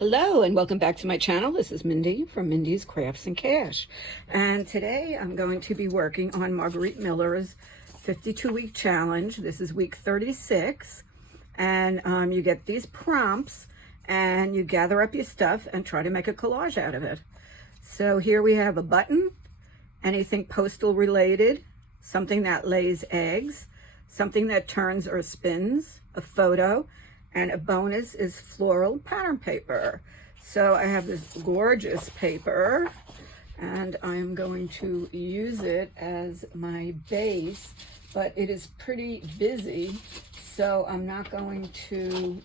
Hello and welcome back to my channel. This is Mindy from Mindy's Crafts and Cash. And today I'm going to be working on Margarete Miller's 52-week challenge. This is week 36. And you get these prompts and you gather up your stuff and try to make a collage out of it. So here we have a button, anything postal related, something that lays eggs, something that turns or spins, a photo, and a bonus is floral pattern paper. So I have this gorgeous paper and I'm going to use it as my base, but it is pretty busy, so I'm not going to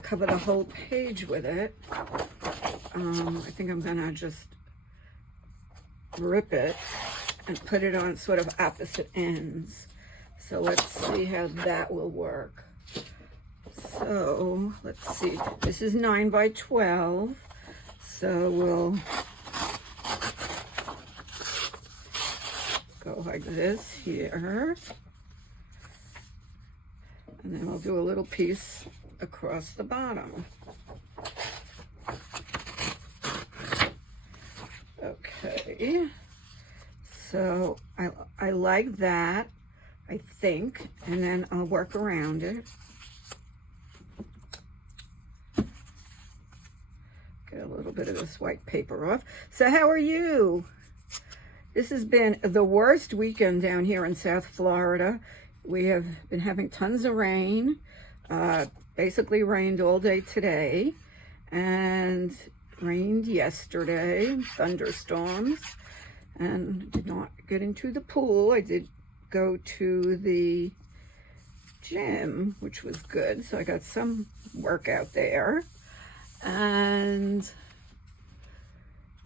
cover the whole page with it. I think I'm gonna just rip it and put it on sort of opposite ends. So let's see how that will work. So let's see, this is 9 by 12, so we'll go like this here, and then we'll do a little piece across the bottom. Okay, so I like that, I think, and then I'll work around it. Get a little bit of this white paper off. So how are you? This has been the worst weekend down here in South Florida. We have been having tons of rain. Basically rained all day today and rained yesterday, thunderstorms, and did not get into the pool. I did go to the gym, which was good, so I got some workout there. And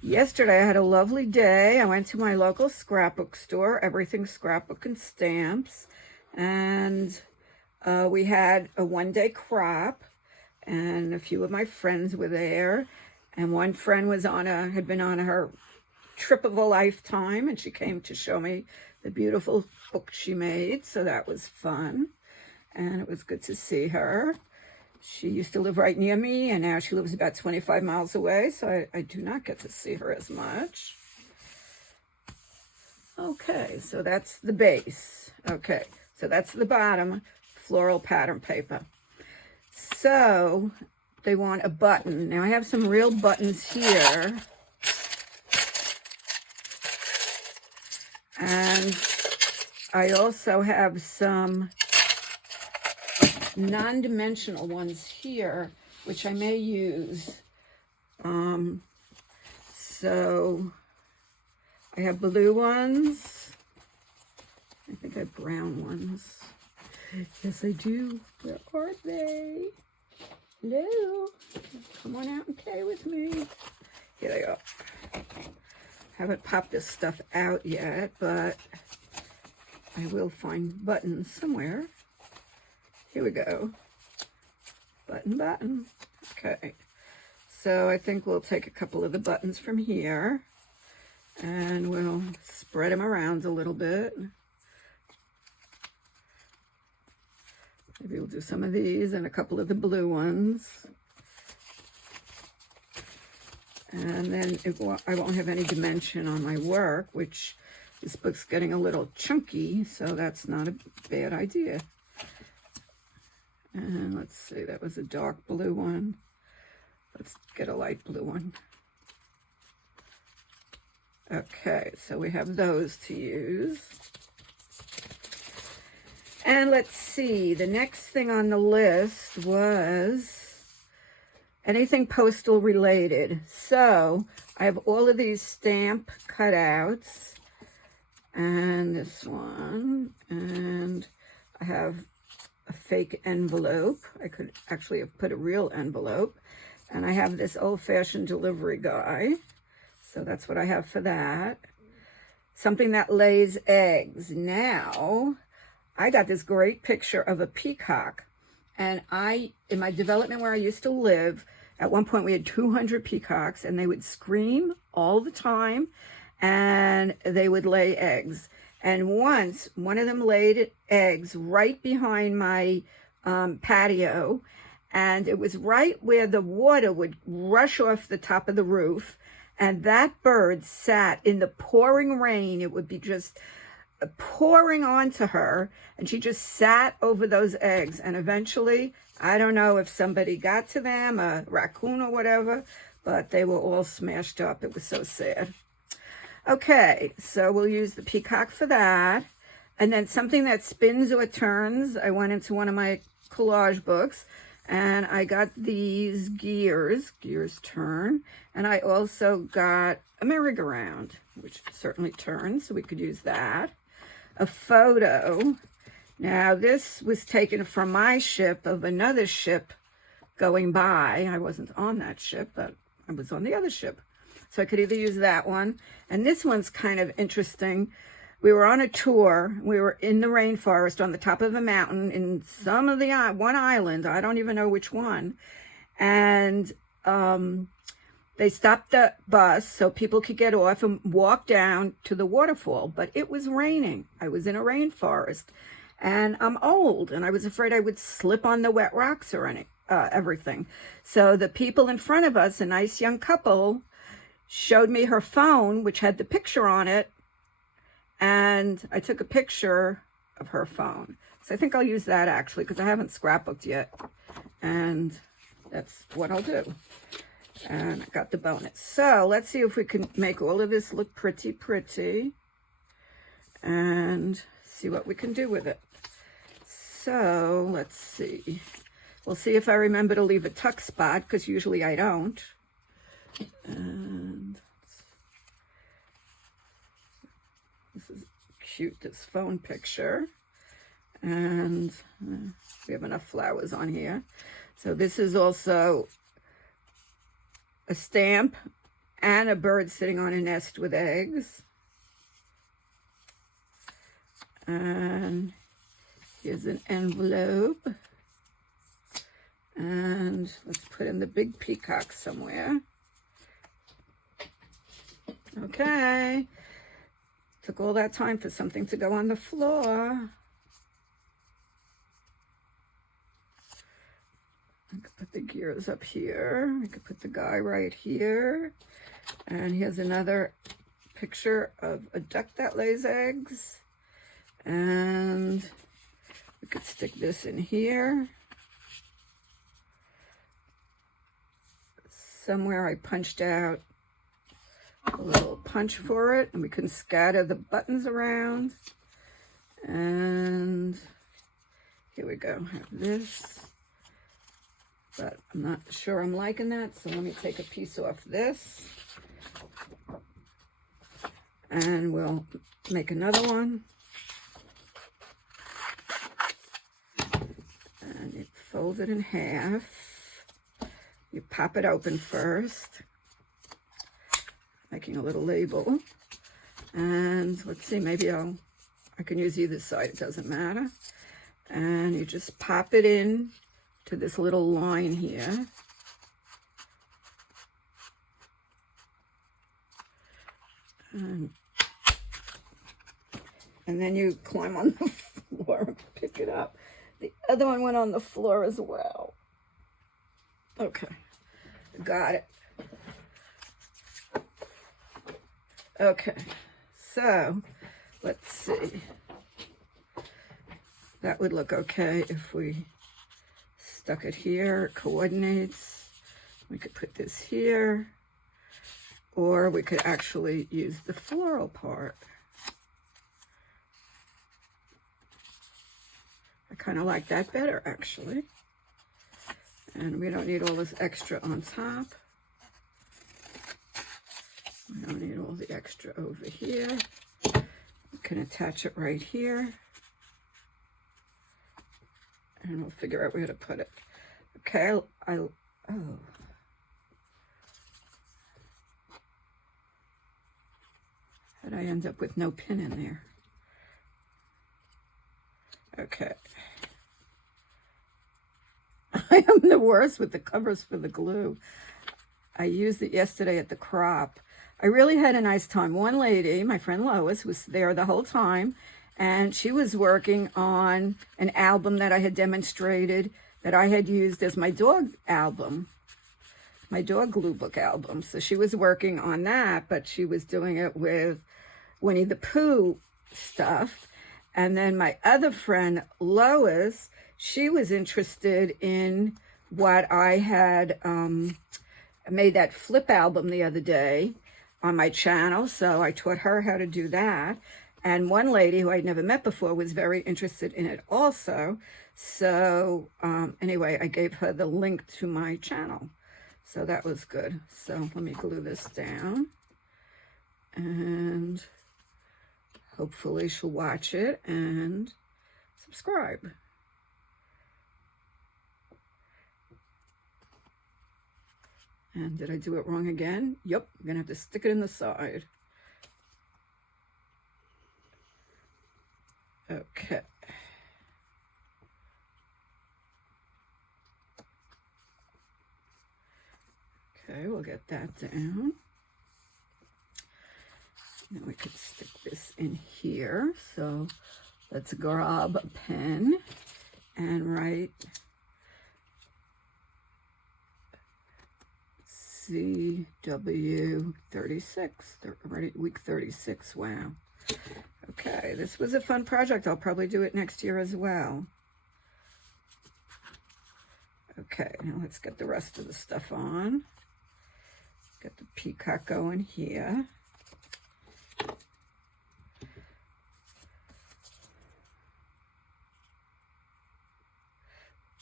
yesterday I had a lovely day. I went to my local scrapbook store, Everything Scrapbook and Stamps, and we had a one-day crop, and a few of my friends were there, and one friend was had been on her trip of a lifetime, and she came to show me the beautiful book she made, so that was fun, and it was good to see her. She used to live right near me, and now she lives about 25 miles away, so I do not get to see her as much. Okay, so that's the base. Okay, so that's the bottom, floral pattern paper. So they want a button. Now I have some real buttons here. And I also have some non-dimensional ones here, which I may use. So I have blue ones. I think I have brown ones. Yes, I do. Where are they? Hello? Come on out and play with me. Here they are. Haven't popped this stuff out yet, but I will find buttons somewhere. Here we go. Button, button. Okay. So I think we'll take a couple of the buttons from here and we'll spread them around a little bit. Maybe we'll do some of these and a couple of the blue ones. And then I won't have any dimension on my work, which this book's getting a little chunky, so that's not a bad idea. And let's see, that was a dark blue one. Let's get a light blue one. Okay, so we have those to use. And let's see, the next thing on the list was anything postal related. So I have all of these stamp cutouts, and this one, and I have a fake envelope. I could actually have put a real envelope. And I have this old-fashioned delivery guy. So that's what I have for that. Something that lays eggs. Now, I got this great picture of a peacock. And in my development where I used to live, at one point we had 200 peacocks, and they would scream all the time, and they would lay eggs. And once, one of them laid eggs right behind my patio, and it was right where the water would rush off the top of the roof, and that bird sat in the pouring rain. It would be just pouring onto her, and she just sat over those eggs, and eventually, I don't know if somebody got to them, a raccoon or whatever, but they were all smashed up. It was so sad. Okay, so we'll use the peacock for that. And then something that spins or turns. I went into one of my collage books and I got these gears turn. And I also got a merry-go-round, which certainly turns, so we could use that. A photo. Now this was taken from my ship of another ship going by. I wasn't on that ship, but I was on the other ship. So I could either use that one. And this one's kind of interesting. We were on a tour. We were in the rainforest on the top of a mountain in some of the one island. I don't even know which one. And they stopped the bus so people could get off and walk down to the waterfall. But it was raining. I was in a rainforest. And I'm old, and I was afraid I would slip on the wet rocks or everything. So the people in front of us, a nice young couple, showed me her phone, which had the picture on it, and I took a picture of her phone. So I think I'll use that actually, because I haven't scrapbooked yet, and that's what I'll do. And I got the bonus. So let's see if we can make all of this look pretty, and see what we can do with it. So let's see. We'll see if I remember to leave a tuck spot, because usually I don't. And this is cute, this phone picture. And we have enough flowers on here. So this is also a stamp and a bird sitting on a nest with eggs. And here's an envelope. And let's put in the big peacock somewhere. Okay. Took all that time for something to go on the floor. I could put the gears up here. I could put the guy right here. And here's another picture of a duck that lays eggs. And we could stick this in here. Somewhere I punched out a little punch for it, and we can scatter the buttons around. And here we go. I have this, but I'm not sure I'm liking that, so let me take a piece off this, and we'll make another one. And you fold it in half. You pop it open first, making a little label. And let's see, maybe I can use either side, it doesn't matter. And you just pop it in to this little line here. And then you climb on the floor and pick it up. The other one went on the floor as well. Okay, got it. Okay, so let's see. That would look okay if we stuck it here. It coordinates. We could put this here, or we could actually use the floral part. I kind of like that better, actually. And we don't need all this extra on top. We don't need all the extra over here. We can attach it right here. And we'll figure out where to put it. Okay, oh. How'd I end up with no pin in there? Okay. I am the worst with the covers for the glue. I used it yesterday at the crop. I really had a nice time. One lady, my friend Lois, was there the whole time, and she was working on an album that I had demonstrated that I had used as my dog album, my dog glue book album. So she was working on that, but she was doing it with Winnie the Pooh stuff. And then my other friend, Lois, she was interested in what I had made that flip album the other day on my channel. So I taught her how to do that. And one lady who I'd never met before was very interested in it also. So anyway, I gave her the link to my channel. So that was good. So let me glue this down. And hopefully she'll watch it and subscribe. And did I do it wrong again? Yep, I'm gonna have to stick it in the side. Okay. Okay, we'll get that down. Then we could stick this in here. So let's grab a pen and write CW 36, already week 36, wow. Okay, this was a fun project. I'll probably do it next year as well. Okay, now let's get the rest of the stuff on. Get the peacock going here.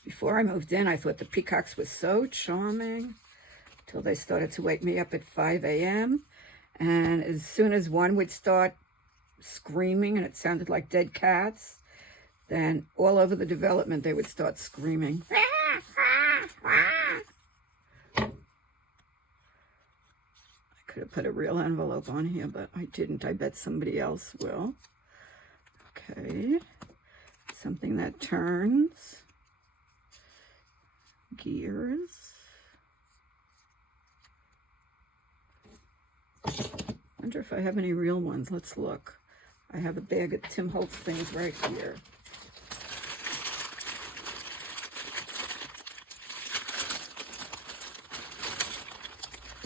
Before I moved in, I thought the peacocks were so charming till they started to wake me up at 5 a.m. And as soon as one would start screaming and it sounded like dead cats, then all over the development they would start screaming. I could have put a real envelope on here, but I didn't. I bet somebody else will. Okay, something that turns. Gears. Wonder if I have any real ones. Let's look. I have a bag of Tim Holtz things right here.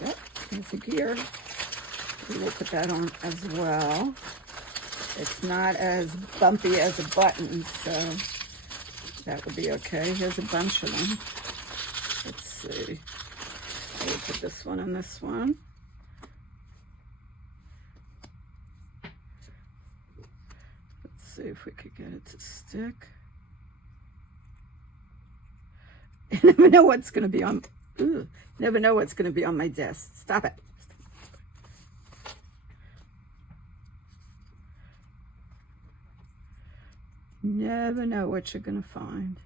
Yep, there's a gear. We will put that on as well. It's not as bumpy as a button, so that will be okay. Here's a bunch of them. Let's see. I will put this one and this one. Let's see if we could get it to stick. You never know what's going to be on. Ooh, never know what's going to be on my desk. Stop it. Never know what you're going to find.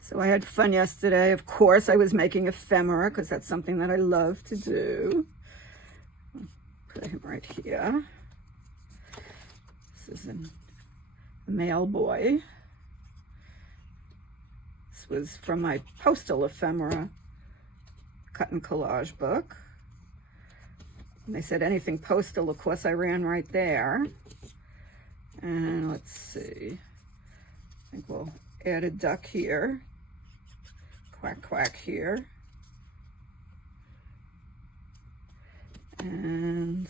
So I had fun yesterday. Of course, I was making ephemera because that's something that I love to do. Put him right here. This is a male boy. This was from my postal ephemera cut and collage book. And they said anything postal, of course, I ran right there. And let's see. I think we'll add a duck here. Quack, quack here. And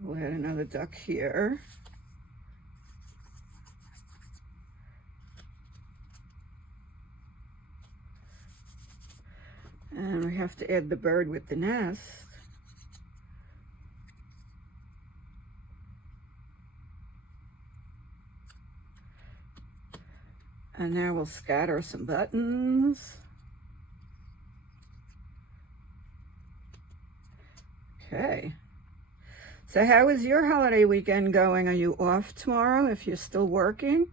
we'll add another duck here. And we have to add the bird with the nest. And now we'll scatter some buttons. Okay. So how is your holiday weekend going? Are you off tomorrow if you're still working?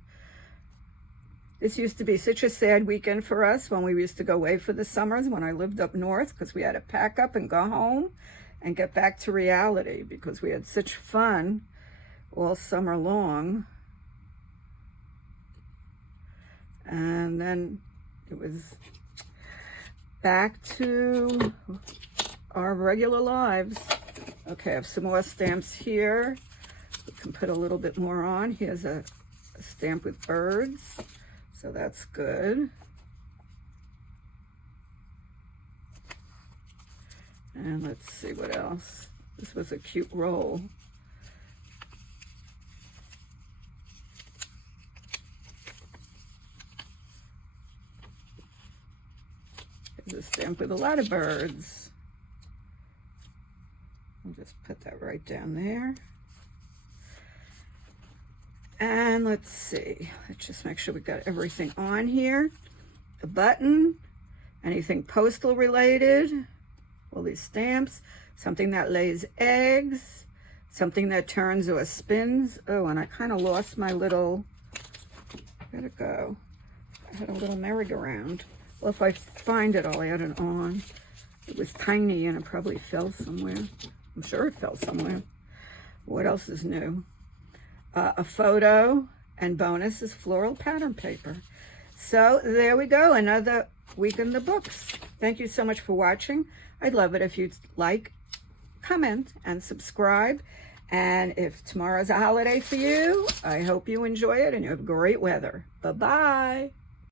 This used to be such a sad weekend for us when we used to go away for the summers when I lived up north, because we had to pack up and go home and get back to reality because we had such fun all summer long. And then it was back to our regular lives. Okay, I have some more stamps here. can put a little bit more on. Here's a stamp with birds, so that's good. And let's see what else. This was a cute roll. Here's a stamp with a lot of birds. I'll just put that right down there. And let's see, let's just make sure we got everything on here. A button, anything postal related, all these stamps, something that lays eggs, something that turns or spins. Oh, and I kind of lost my little, where'd it go? I had a little merry-go-round. Well, if I find it, I'll add it on. It was tiny and it probably fell somewhere. I'm sure it fell somewhere. What else is new? A photo, and bonus is floral pattern paper. So there we go, another week in the books. Thank you so much for watching. I'd love it if you'd like, comment, and subscribe. And if tomorrow's a holiday for you, I hope you enjoy it and you have great weather. Bye-bye.